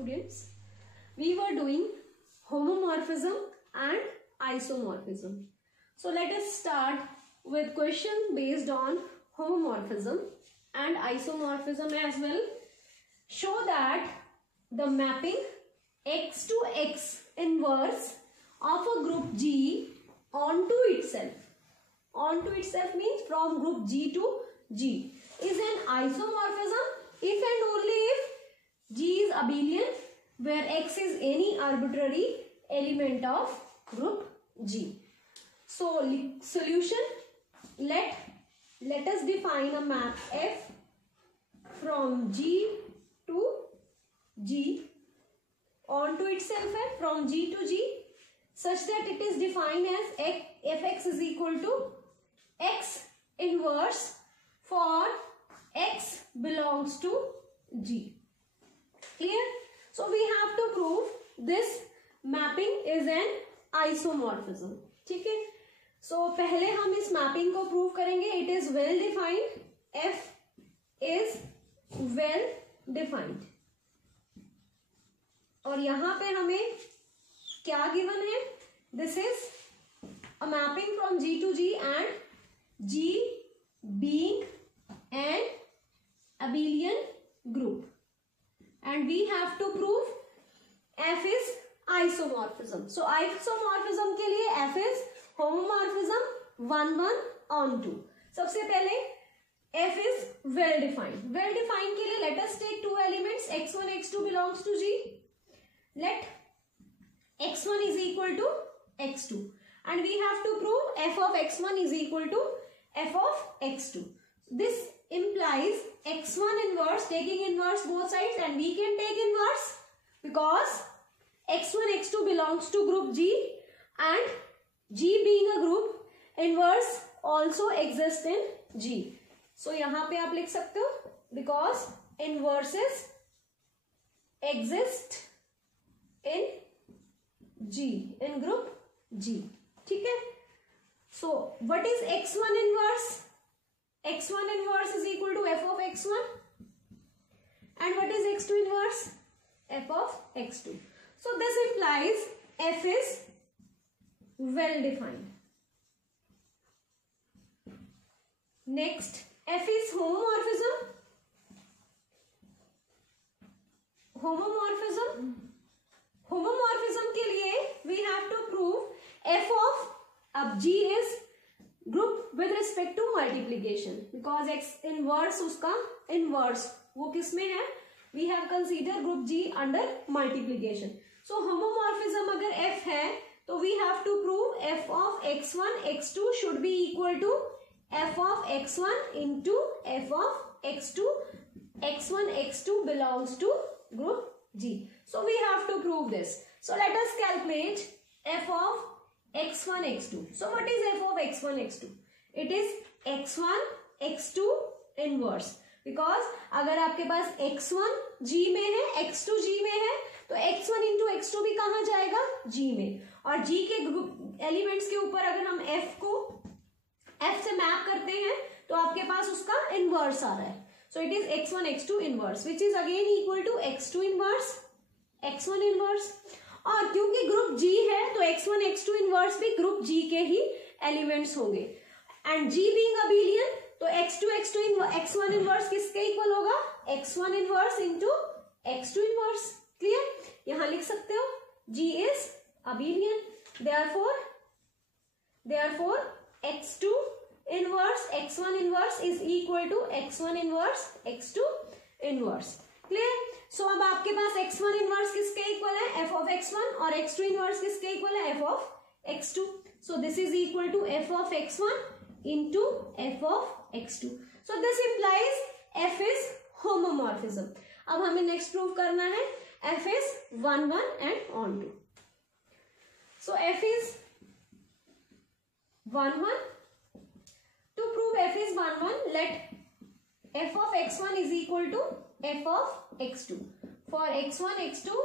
Students, we were doing homomorphism and isomorphism. So let us start with question based on homomorphism and isomorphism as well. Show that the mapping X to X inverse of a group G onto itself means from group G to G is an isomorphism if and only if G is abelian where X is any arbitrary element of group G. So solution, let us define a map F from G to G onto itself and from G to G such that it is defined as Fx is equal to X inverse for X belongs to G. Clear? So we have to prove this mapping is an isomorphism. ठीक है? So पहले हम इस mapping को prove करेंगे. It is well defined. F is well defined. और यहाँ पे हमें क्या given है? This is a mapping from G to G and G being an abelian group. And we have to prove F is isomorphism. So isomorphism के लिए F is homomorphism 1, 1 on 2. सबसे पहले F is well defined. Well defined के लिए let us take two elements x1 x2 belongs to G. Let x1 is equal to x2 and we have to prove f of x1 is equal to f of x2. This implies x1 inverse, taking inverse both sides, and we can take inverse because x1 x2 belongs to group G and G being a group, inverse also exists in G. So यहाँ पे आप लिख सकते हो because inverses exist in G, in group G. ठीक है? So what is x1 inverse? x1 inverse is equal to f of x1 and what is x2 inverse? F of x2. So this implies f is well defined. Next, f is homomorphism. Homomorphism के लिए we have to prove f of, अब G is group with respect to multiplication because x inverse उसका inverse वो किस में है? We have considered group G under multiplication. So homomorphism अगर f है तो we have to prove f of x1 x2 should be equal to f of x1 into f of x2. x1 x2 belongs to group G. So we have to prove this. So let us calculate f of x1 x2. So what is f of x1 x2? It is x1 x2 inverse because अगर आपके पास x1 G में है x2 G में है तो x1 into x2 भी कहाँ जाएगा? G में. और G के ग्रुप एलिमेंट्स के ऊपर अगर हम f को f से मैप करते हैं तो आपके पास उसका इनवर्स आ रहा है. So it is x1 x2 inverse which is again equal to x2 inverse x1 inverse. और क्योंकि ग्रुप G है तो x1 x2 इनवर्स भी ग्रुप G के ही एलिमेंट्स होंगे एंड G बीइंग अबेलियन तो x1 इनवर्स किसके इक्वल होगा? x1 inverse into x2 inverse. Clear? यहां लिख सकते हो G is abelian therefore x2 inverse x1 inverse is equal to x1 inverse x2 inverse. Clear? So अब आपके पास x1 इनवर्स किसके इक्वल है? f of x1 और x2 इनवर्स किसके इक्वल है? f of x2. So this is equal to f of x1 into f of x2. So this implies f is homomorphism. अब हमें नेक्स्ट प्रूव करना है f is 1 1 and on 2. So f is 1 1. To prove f is 1 1, let f of x1 is equal to f of x2 for x1 x2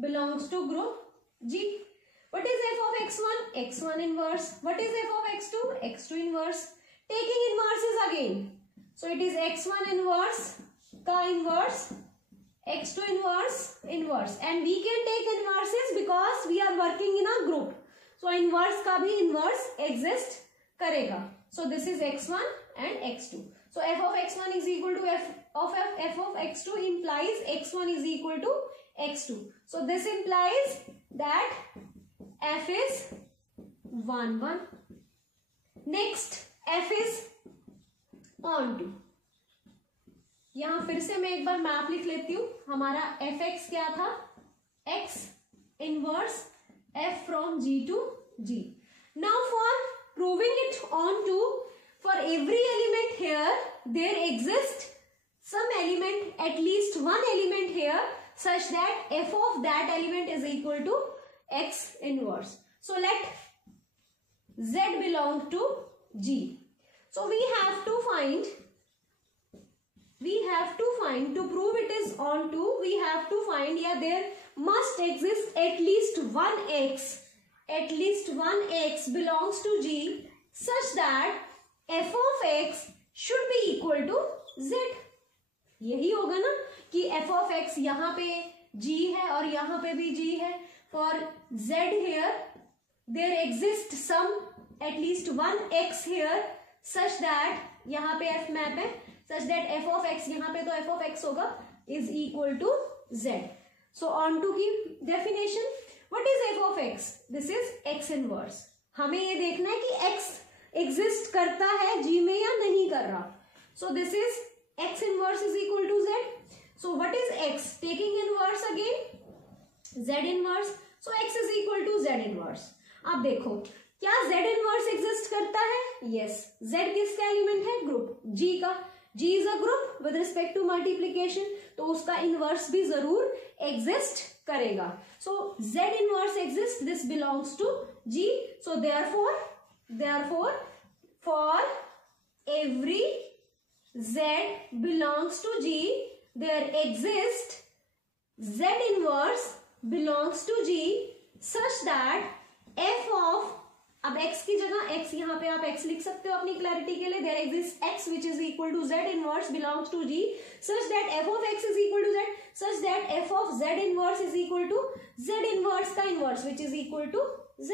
belongs to group G. What is f of x1? x1 inverse. What is f of x2? x2 inverse. Taking inverses again. So it is x1 inverse का inverse x2 inverse and we can take inverses because we are working in a group. So inverse का भी inverse exist करेगा. So this is x1 and x2. So f of x1 is equal to f of x2 implies x1 is equal to x2. So this implies that f is 1 1. Next f is on 2. यहां फिर से मैं एक बार map लिख लेती हूं. हमारा F x क्या था? X inverse f from G to G. Now for proving it onto, for every element here there exist some element, at least one element here such that f of that element is equal to x inverse. So let z belong to G. So we have to find to prove it is on 2, we have to find, yeah, there must exist at least one x belongs to G such that f of x should be equal to z. यही होगा ना कि f of x यहाँ पे g है और यहाँ पे भी g है. For z here there exists some at least one x here such that यहाँ पे f मैप है, such that f of x यहाँ पे तो f of x होगा is equal to z. So on to की definition, what is f of x? This is x inverse. हमें ये देखना है कि x exist करता है g में या नहीं कर रहा. So this is x inverse is equal to z. So what is x? Taking inverse again, z inverse. So x is equal to z inverse. अब देखो क्या z inverse exist करता है? Yes. z किसका एलिमेंट है? Group g का. g is a group with respect to multiplication, तो उसका इनवर्स भी जरूर एग्जिस्ट करेगा. So z inverse exists. This belongs to g. So therefore for every z belongs to g, there exists z inverse belongs to g such that f of, अब x की जगह x यहाँ पे आप x लिख सकते हो अपनी क्लैरिटी के लिए. there exists x which is equal to z inverse belongs to g such that f of x is equal to z, such that f of z inverse is equal to z inverse का inverse which is equal to z.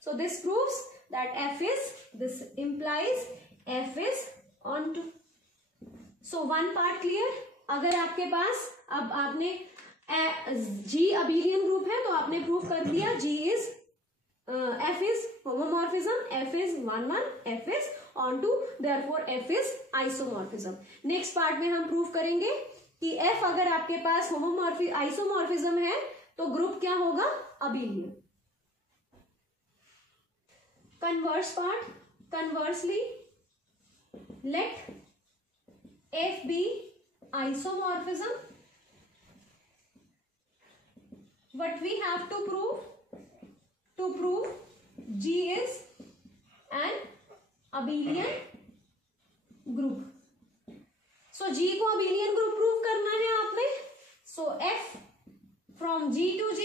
So this proves that f is, this implies f is on 2. So one part clear. अगर आपके पास, अब आपने g abelian group है तो आपने prove कर दिया g is f is homomorphism, f is 1 1, f is on 2, therefore f is isomorphism. Next part में हम प्रूव करेंगे कि f अगर आपके पास आइसोमॉर्फिज्म है तो ग्रुप क्या होगा? Abelian. Converse part, conversely let f be isomorphism. What we have to prove? To prove G is an abelian group. So G को abelian group prove करना है आपने. So f from G to G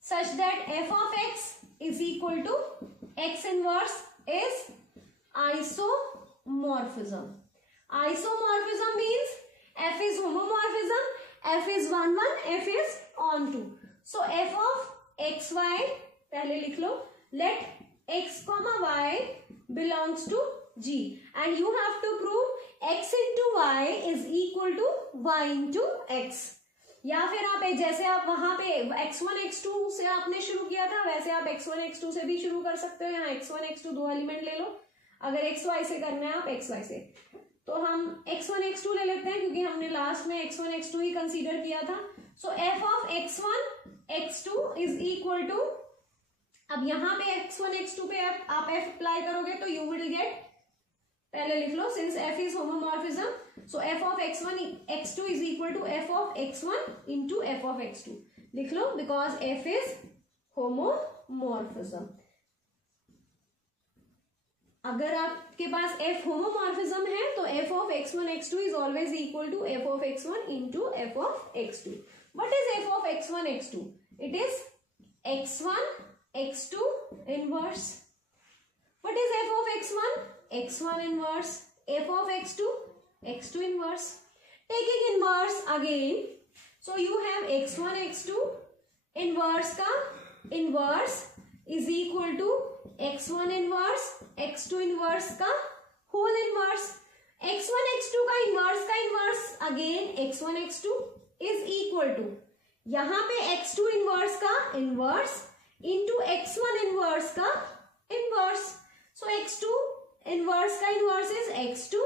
such that f of x is equal to x inverse is isomorphism. Isomorphism means f is homomorphism, f is 1 1, f is on 2. So f of xy पहले लिख लो, let x comma y belongs to G and you have to prove x into y is equal to y into x. या फिर आप जैसे आप वहां पे x1 x2 से आपने शुरू किया था वैसे आप x1 x2 से भी शुरू कर सकते हो. यहाँ x1 x2 दो एलिमेंट ले लो. अगर xy से करना है आप xy से, तो हम x1 x2 ले लेते हैं क्योंकि हमने लास्ट में x1 x2 ही कंसीडर किया था. सो f of x1 x2 is equal to, अब यहाँ पे x1 x2 पे आप f अप्लाई करोगे तो यू विल गेट, पहले लिख लो since f is homomorphism, so f of x1 x2 is equal to f of x1 into f of x2 लिख लो because f is homomorphism. अगर आपके पास f homomorphism है तो f of x1 x2 is always equal to f of x1 into f of x2. What is f of x1 x2? It is x1 x2 inverse. What is f of x1? x1 inverse. f of x2 x2 inverse. Taking inverse again, so you have x1 x2, inverse का inverse is equal to x1 inverse x2 inverse का whole inverse, x1 x2 का inverse again x1 x2 is equal to यहां पे x2 inverse का inverse into x1 inverse का inverse. So x2 inverse का inverse is x2,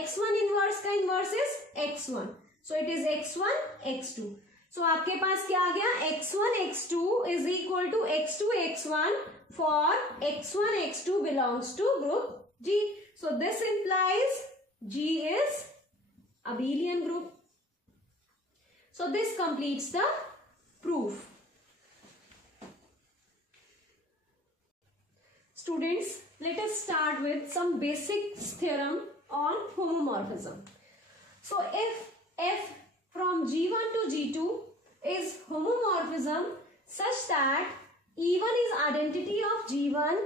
x1 inverse का inverse is x1, so it is x1 x2। So आपके पास क्या आ गया, x1 x2 is equal to x2 x1 for x1 x2 belongs to group G। So this implies G is abelian group. So this completes the proof. Students, let us start with some basic theorem on homomorphism. So if F from G1 to G2 is homomorphism such that E1 is identity of G1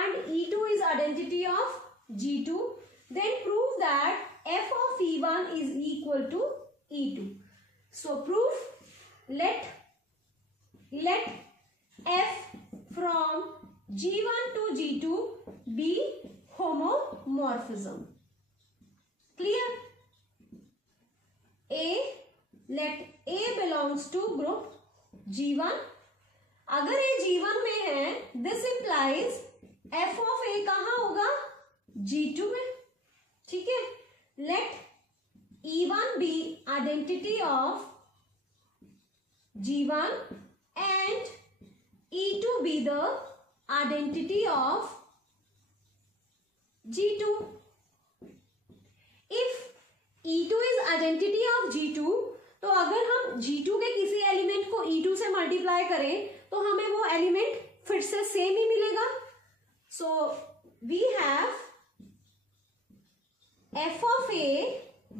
and E2 is identity of G2, then prove that f of E1 is equal to E2. So proof, let f from G1 to G2 be homomorphism. Clear? Let A belongs to group G1. अगर A G1 में है, this implies f of A कहाँ होगा, G2 में। ठीक है, let E1 be identity of G1 and E2 be the identity of G2. If E2 is identity of G2, तो अगर हम G2 के किसी एलिमेंट को E2 से मल्टीप्लाई करें तो हमें वो एलिमेंट फिर से सेम ही मिलेगा। So we have f of A,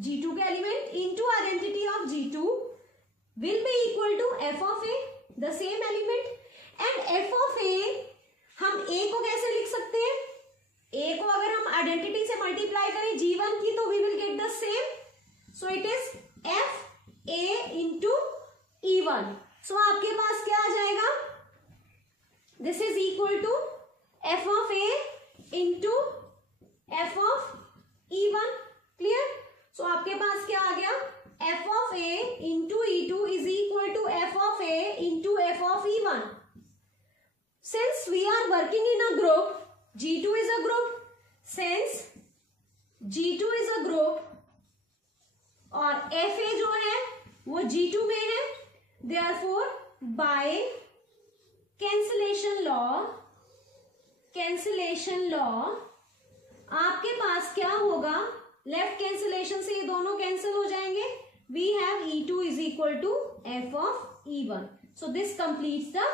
G2 के element into identity of G2 will be equal to f of A, the same element, and f of A हम A को कैसे लिख सकते हैं, A को अगर हम आइडेंटिटी से मल्टीप्लाई करें G1 की तो we will get the same, so it is f A into E1. so आपके पास क्या आ जाएगा, this is equal to f of A into f of E1. clear? so आपके पास क्या आ गया, f of A into E2 is equal to f of A into f of E1. since we are working in a group, G2 is a group, since G2 is a group और fa जो है वो G2 में है, therefore by cancellation law आपके पास क्या होगा, लेफ्ट कैंसिलेशन से ये दोनों कैंसिल हो जाएंगे, we have E2 is equal to f of E1. so this completes the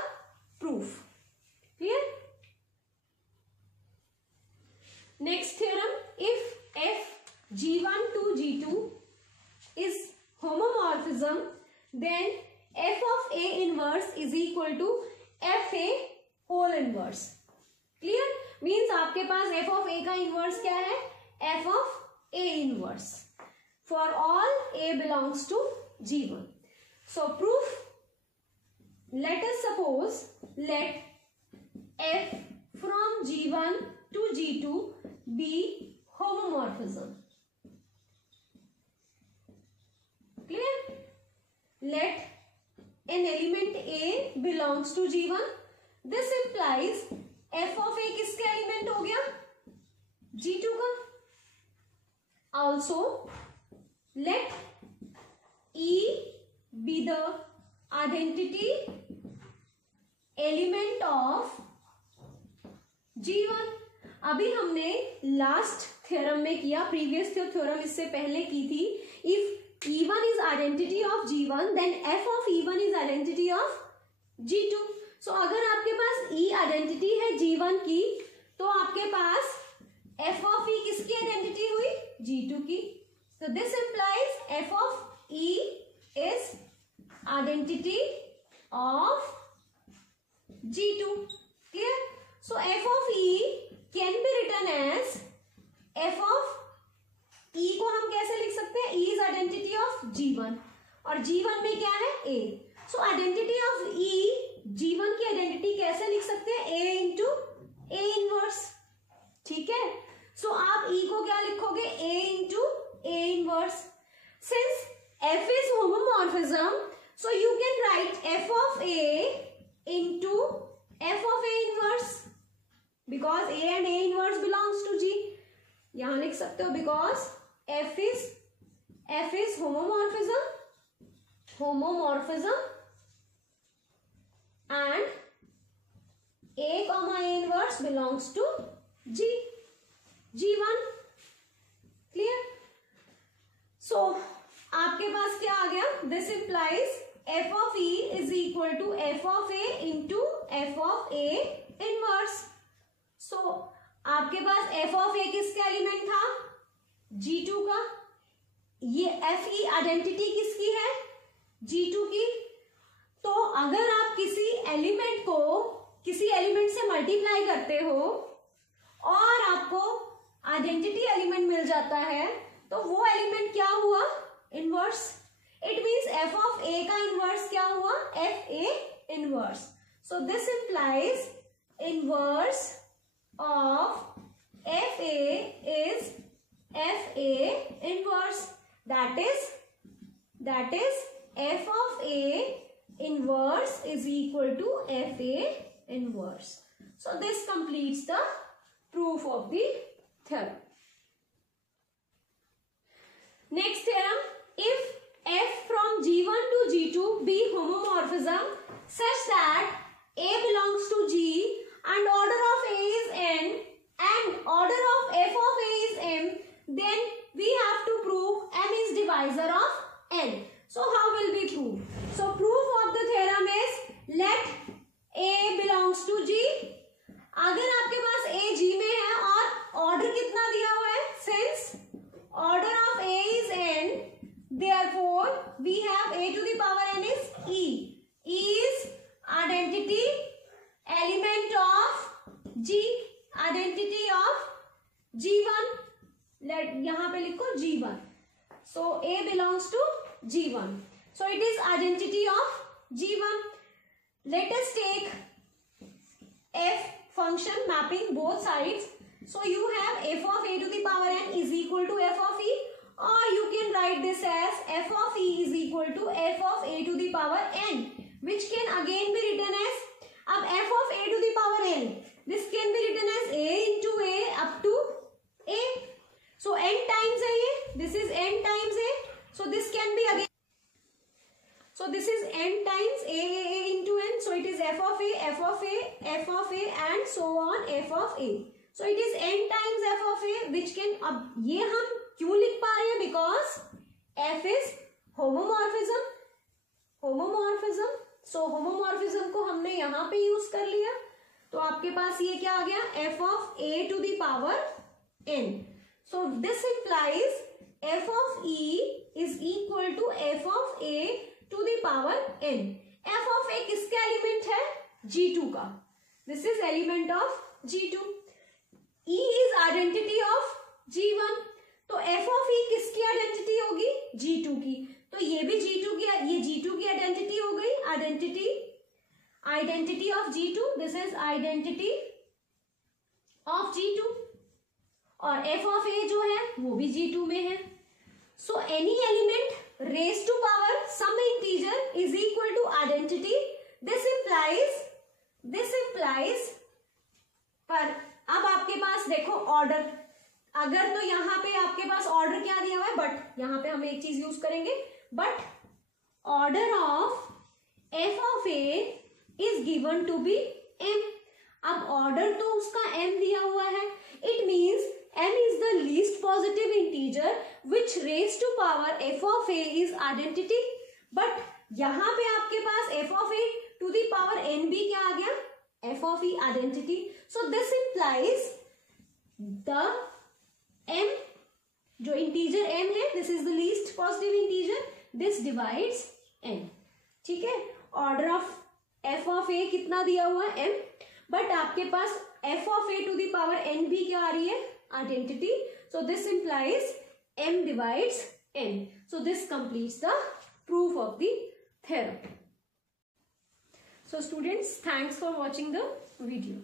proof. clear? next theorem, if f G1 to G2 is homomorphism, then f of A inverse is equal to fa whole inverse. clear? means आपके पास f of A का inverse क्या है, f of A inverse for all A belongs to G1. so proof, let us suppose let f from G1 to G2 be homomorphism. clear? let an element A belongs to G1. this implies f of A किसका element हो गया, G2 का. also let E be the identity element of G1. अभी हमने last theorem में किया, previous theorem इससे पहले की थी, if E1 is identity of G1 then f of E1 is identity of G2. so अगर आपके पास E आइडेंटिटी है G1 की तो आपके पास f of E किसकी आइडेंटिटी हुई, G2 की. so this implies f of E is identity of G2. clear? so f of E can be written as f of E को हम कैसे लिख सकते हैं, E is identity of G1 और G1 में क्या है A। So identity of E, G1 की आइडेंटिटी कैसे लिख सकते हैं, A इंटू A इनवर्स। ठीक है, सो आप E को क्या लिखोगे, A into A inverse. Since F is homomorphism, so you can write F of A into F of A inverse because A and A inverse belongs to G। यहां लिख सकते हो because F is homomorphism and A comma A inverse belongs to G, G1। Clear? So आपके पास क्या आ गया, this implies F of E is equal to F of A into F of A inverse। सो आपके पास F of A किसका element था, G2 का। ये Fe आइडेंटिटी किसकी है, G2 की। तो अगर आप किसी एलिमेंट को किसी एलिमेंट से मल्टीप्लाई करते हो और आपको आइडेंटिटी एलिमेंट मिल जाता है, तो वो एलिमेंट क्या हुआ, inverse. It means F of A का इनवर्स क्या हुआ, FA inverse. So this implies inverse of FA is FA inverse, that is F of A inverse is equal to FA inverse। So this completes the proof of the theorem. Next theorem, if F from G1 to G2 be homomorphism such that A belongs to G and order of A is n and order of F of A is m, then we have to prove m is divisor of n. So how will we prove? So proof of the theorem is let A belongs to G। अगर आपके पास A G में है और order कितना दिया हुआ है, since order of A is n, therefore we have A to the power n is E। E is identity element of G, identity of G1। let यहाँ पे लिखो G1। so A belongs to G1, so it is identity of G1। let us take F function mapping both sides, so you have F of A to the power n is equal to F of E, or you can write this as F of E is equal to F of A to the power n, which can again be written as, अब F of A to the power n, this can be written as A into A up to A। so n times है ये, this is n times A, so this can be again, so this is n times A into n, so it is F of A, F of A, F of A and so on F of A। so it is n times F of A which can, अब ये हम क्यों लिख पा रहे हैं, because F is homomorphism। so homomorphism को हमने यहाँ पे यूज कर लिया, तो आपके पास ये क्या आ गया, F of A to the power n। so this implies F of E is equal to F of A to the power n। F of A किसका एलिमेंट है, G2 का। this is element of G2। E is identity of G1, तो F of E किसकी identity होगी, G2 की। तो ये भी G2 की, ये G2 की आइडेंटिटी हो गई, identity of G2, this is identity of G2। और F of A जो है वो भी G2 में है। So any element raise to power some integer is equal to identity, this implies पर अब आपके पास देखो ऑर्डर, अगर तो यहाँ पे आपके पास ऑर्डर क्या दिया हुआ है, बट यहाँ पे हम एक चीज यूज करेंगे, but order of F of A is given to be m। अब ऑर्डर तो उसका m दिया हुआ है, it means m is the least positive integer which raised to power F of A is identity। But यहाँ पे आपके पास F of A to the power n भी क्या आ गया, F of E identity। so this implies the m, जो integer m है, this is the least positive integer, this divides n। ठीक है, order of F of A कितना दिया हुआ है, m, बट आपके पास F of A to the power n भी क्या आ रही है, identity. so this implies m divides n, so this completes the proof of the theorem. So students, thanks for watching the video.